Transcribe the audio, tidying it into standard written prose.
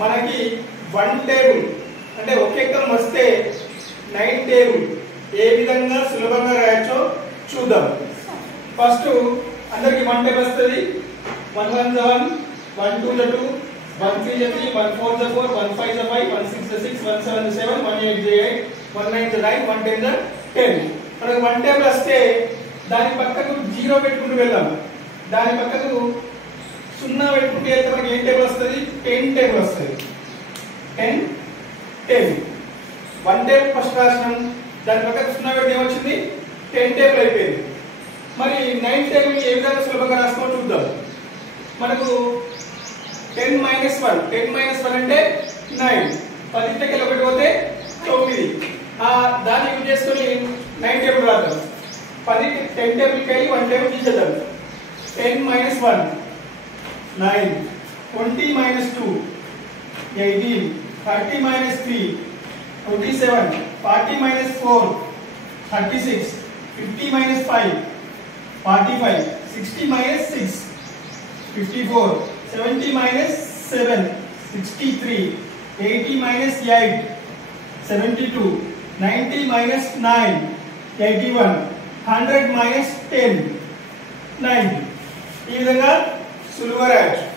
మనకి 1 టేబుల్ అంటే ఒకే ఎక్కం వస్తే 9 టేబుల్ ఏ విధంగా సులభంగా రాయొచ్చో చూద్దాం. ఫస్ట్ అందరికి 1 టేబుల్ వస్తుంది. 1 1 is 1, 1 2 is 2, 1 3 is 3, 1 4 is 4, 1 5 is 5, 1 6 is 6, 1 7 is 7, 1 8 is 8, 1 9 is 9, 1 10 is 10. మనకు 1 టేబుల్ వస్తే దాని పక్కకు 0 పెట్టుకుంటూ వెళ్దాం. దాని పక్కకు 0 పెట్టుకుంటూ వెళ్తే మనకి ఏ టేబుల్ వస్తుంది? 10 టేబుల్ వస్తుంది. 10 టేబుల్ 1 టేబుల్ ఫస్ట్ రాసినాం. దాని పక్కకు 0 పెడితే ఏమొచ్చింది? 10 టేబుల్ అయిపోయింది. మరి 9 టేబుల్ ఏ విధంగా సులభంగా రాసుకోవడం చూద్దాం. మనకు 10 - 1, 10 - 1 అంటే 9, 10 దగ్గర 1 పోతే 9. దాన్ని యూజ్ చేసుకొని 9 టేబుల్ రాద్దాం. 10 టేబుల్ కి 1 టేబుల్ తీసేద్దాం. 10 - 1 9, 20 - 2 18, 30 - 3 27, 40 - 4 36, 50 - 5 45, 60 - 6 54, 70 - 7 63, 80 - 8 72, 90 - 9 81, 100 - 10 90. ఈ విధంగా సులువుగా రాయొచ్చు.